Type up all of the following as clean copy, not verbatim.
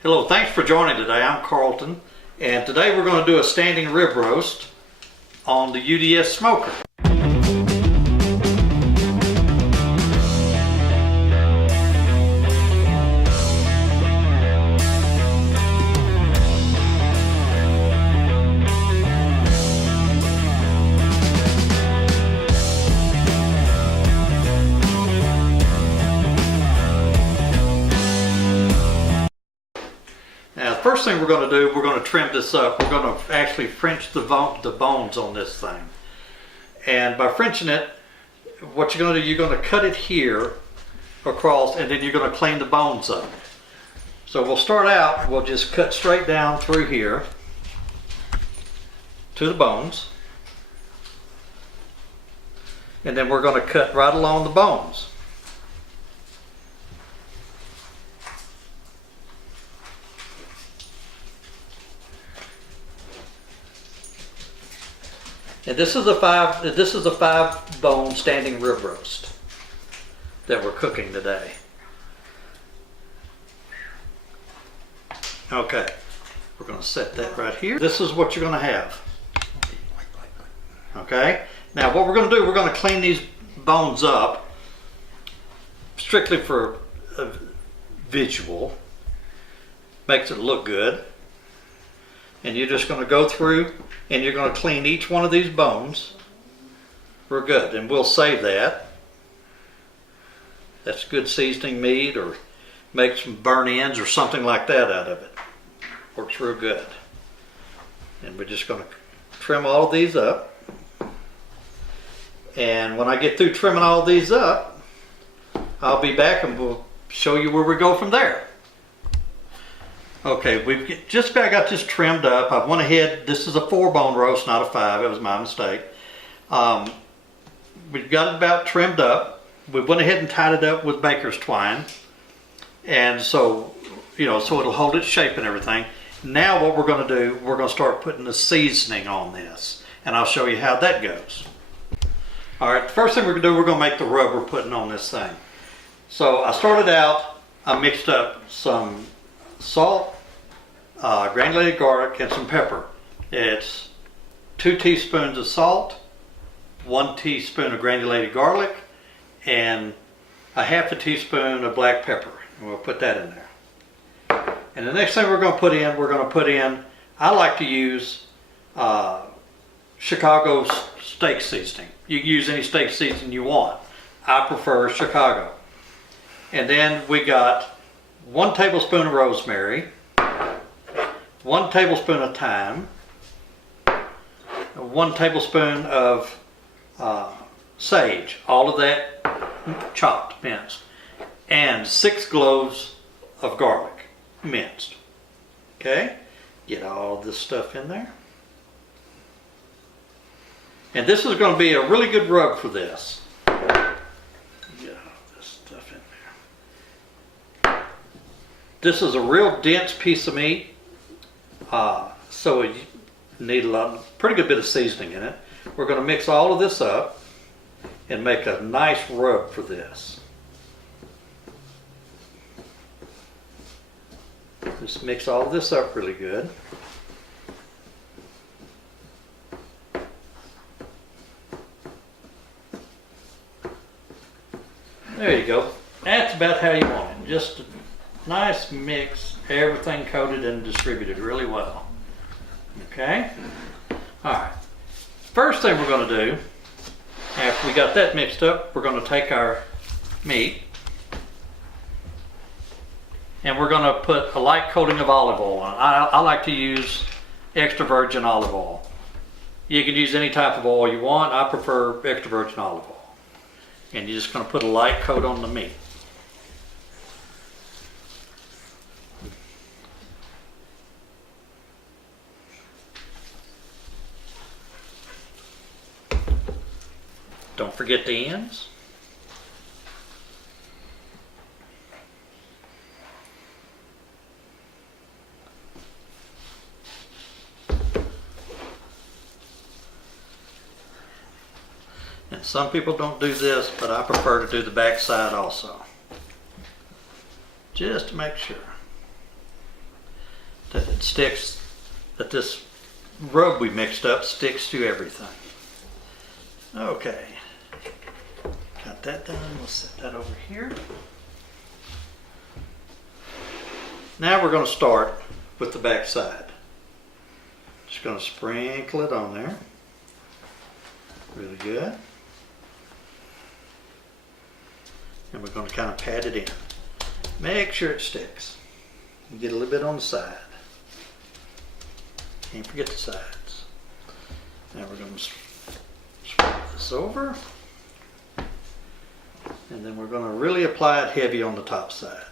Hello, thanks for joining today. I'm Carlton, and today we're going to do a standing rib roast on the UDS smoker. Now, the first thing we're going to do, we're going to trim this up. We're going to actually French the bones on this thing. And by Frenching it, what you're going to do, you're going to cut it here across, and then you're going to clean the bones up. So we'll start out, we'll just cut straight down through here to the bones. And then we're going to cut right along the bones. And this is a five bone standing rib roast that we're cooking today. Okay, we're going to set that right here. This is what you're going to have. Okay, now what we're going to do, we're going to clean these bones up strictly for a visual. Makes it look good. And you're just going to go through and you're going to clean each one of these bones. We're good, and we'll save that. That's good seasoning meat, or make some burnt ends or something like that out of it. Works real good. And we're just going to trim all of these up. And when I get through trimming all these up, I'll be back and we'll show you where we go from there. Okay, we've just about got this trimmed up. I went ahead, this is a 4-bone roast, not a 5, it was my mistake. We've got it about trimmed up. We went ahead and tied it up with baker's twine. And so, so it'll hold its shape and everything. Now what we're going to do, we're going to start putting the seasoning on this. And I'll show you how that goes. Alright, the first thing we're going to do, we're going to make the rub we're putting on this thing. So I started out, I mixed up some salt, granulated garlic, and some pepper. It's 2 teaspoons of salt, 1 teaspoon of granulated garlic, and a half a teaspoon of black pepper. And we'll put that in there. And the next thing we're going to put in, I like to use Chicago steak seasoning. You can use any steak seasoning you want. I prefer Chicago. And then we got 1 tablespoon of rosemary, 1 tablespoon of thyme, 1 tablespoon of sage, all of that chopped, minced, and 6 cloves of garlic, minced. Okay, get all this stuff in there. And this is going to be a really good rub for this. This is a real dense piece of meat, so you need pretty good bit of seasoning in it. We're going to mix all of this up and make a nice rub for this. Just mix all of this up really good. There you go. That's about how you want it. Just nice mix, everything coated and distributed really well. Okay? Alright. First thing we're going to do, after we got that mixed up, we're going to take our meat and we're going to put a light coating of olive oil on it. I like to use extra virgin olive oil. You can use any type of oil you want. I prefer extra virgin olive oil. And you're just going to put a light coat on the meat. Don't forget the ends. And some people don't do this, but I prefer to do the back side also. Just to make sure. that it sticks, that this rub we mixed up sticks to everything. Okay, got that done. We'll set that over here. Now we're going to start with the back side. Just going to sprinkle it on there. Really good. And we're going to kind of pat it in. Make sure it sticks. You get a little bit on the side. Can't forget the sides. Now we're going to spread this over. And then we're going to really apply it heavy on the top side.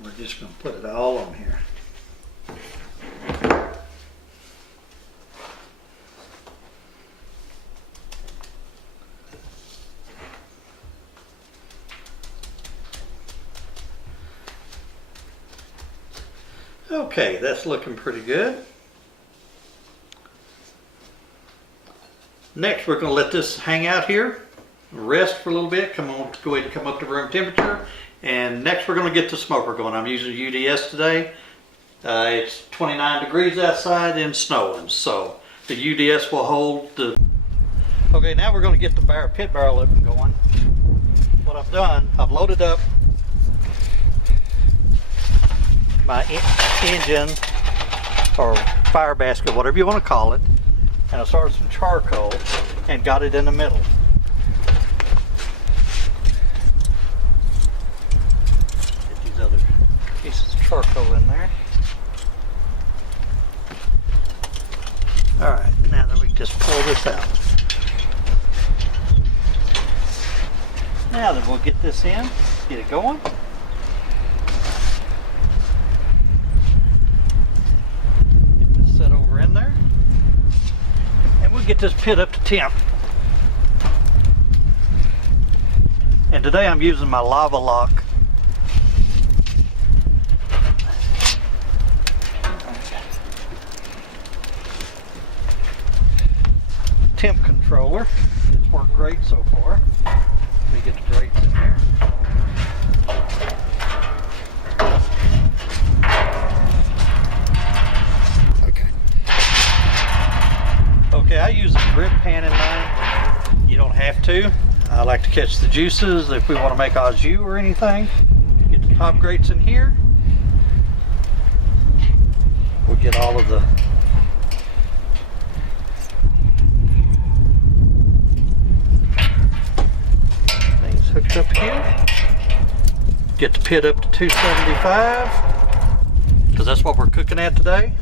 We're just going to put it all on here. Okay, that's looking pretty good. Next, we're going to let this hang out here, rest for a little bit, go ahead and come up to room temperature. And next we're going to get the smoker going. I'm using UDS today. It's 29 degrees outside and snowing, so the UDS will hold the... Okay, now we're going to get the pit barrel up and going. What I've done, I've loaded up my engine or fire basket, whatever you want to call it, and I started some charcoal and got it in the middle. Pieces of charcoal in there. Alright, now that we can just pull this out. Now then we'll get this in, get it going. Get this set over in there. And we'll get this pit up to temp. And today I'm using my lava lock temp controller. It's worked great so far. Let me get the brakes in here. Okay, I use a grip pan in mine. You don't have to. I like to catch the juices if we want to make au jus or anything. Get the top grates in here. We'll get all of the hooked up here. Get the pit up to 275 because that's what we're cooking at today.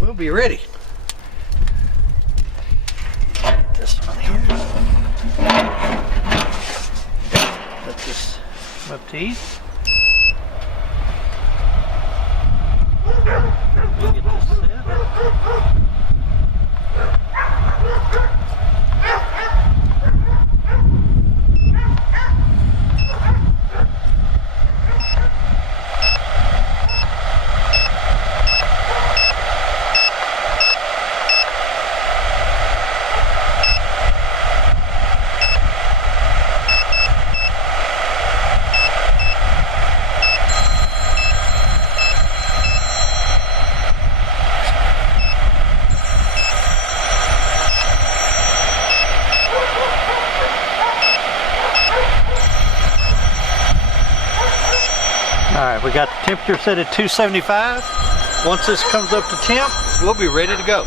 We'll be ready. Get this one here. Let this come up to ease. We'll get this set. Alright, we got the temperature set at 275. Once this comes up to temp, we'll be ready to go.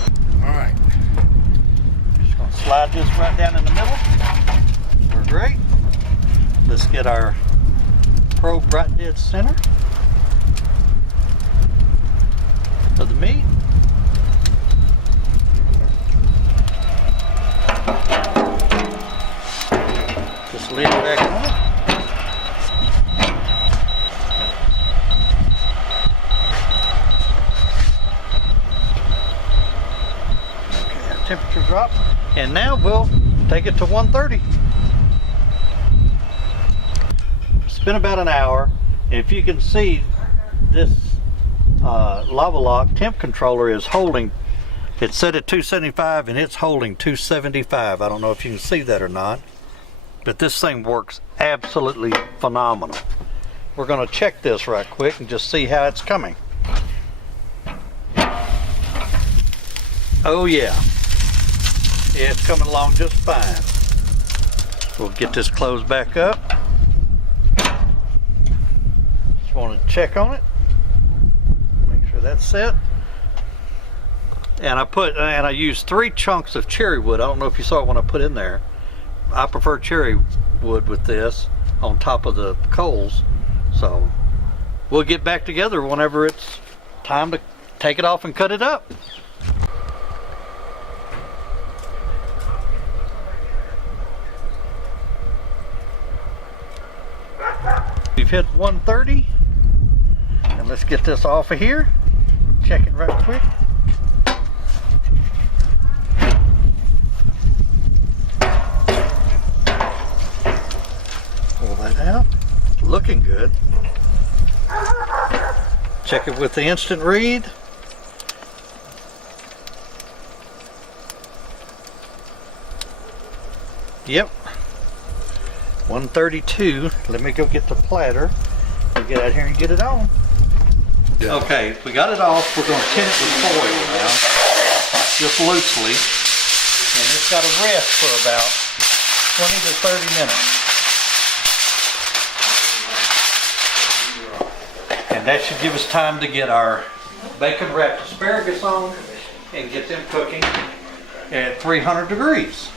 slide this right down in the middle. We're great. Let's get our probe right dead center of the meat. Just lid back on it. Okay, our temperature drops, and now we'll take it to 130. It's been about an hour, and if you can see, this lava lock temp controller is holding. It's set at 275 and it's holding 275. I don't know if you can see that or not, but this thing works absolutely phenomenal. We're going to check this right quick and just see how it's coming. Oh yeah, it's coming along just fine. We'll get this closed back up. Just want to check on it, make sure that's set. And I used 3 chunks of cherry wood. I don't know if you saw it when I put in there. I prefer cherry wood with this on top of the coals. So we'll get back together whenever it's time to take it off and cut it up. We've hit 130, and let's get this off of here. Check it right quick. Pull that out. Looking good. Check it with the instant read. Yep. 132. Let me go get the platter and get out here and get it on. Yeah. Okay, we got it off. We're going to tin it with foil now, just loosely. And it's got to rest for about 20 to 30 minutes. And that should give us time to get our bacon wrapped asparagus on and get them cooking at 300 degrees.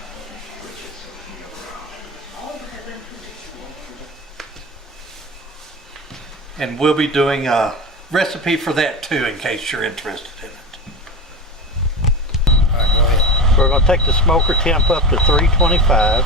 And we'll be doing a recipe for that too, in case you're interested in it. All right, go ahead. We're going to take the smoker temp up to 325.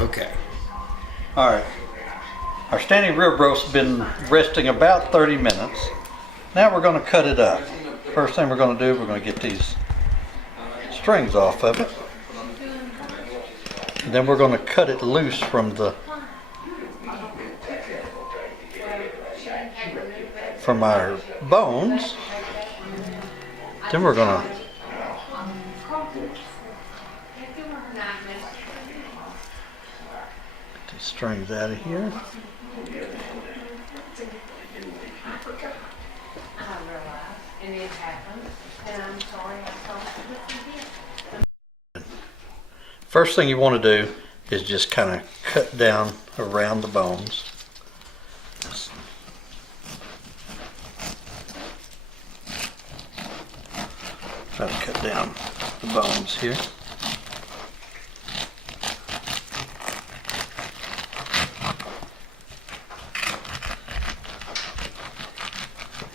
Okay. All right. Our standing rib roast has been resting about 30 minutes. Now we're going to cut it up. First thing we're going to do, we're going to get these strings off of it. And then we're going to cut it loose from our bones. Then we're going to strings out of here. First thing you want to do is just kind of cut down around the bones. Try to cut down the bones here.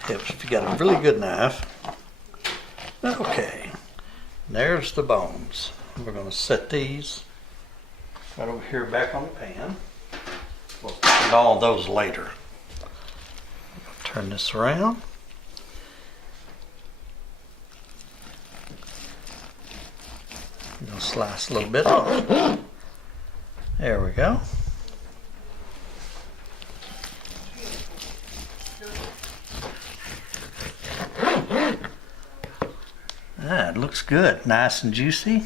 If you got a really good knife. Okay, there's the bones. We're going to set these right over here back on the pan. We'll put all those later. Turn this around. I'm going to slice a little bit off. There we go. Ah, it looks good, nice and juicy.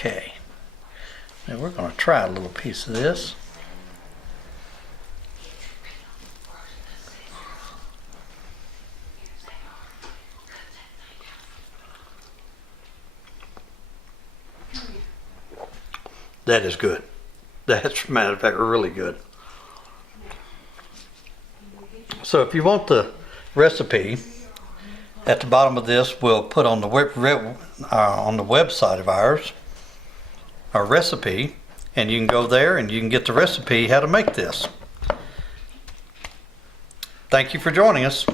Okay. Now we're going to try a little piece of this. That is good. That's, matter of fact, really good. So if you want the recipe, at the bottom of this, we'll put on the website of ours, our recipe, and you can go there and you can get the recipe how to make this. Thank you for joining us.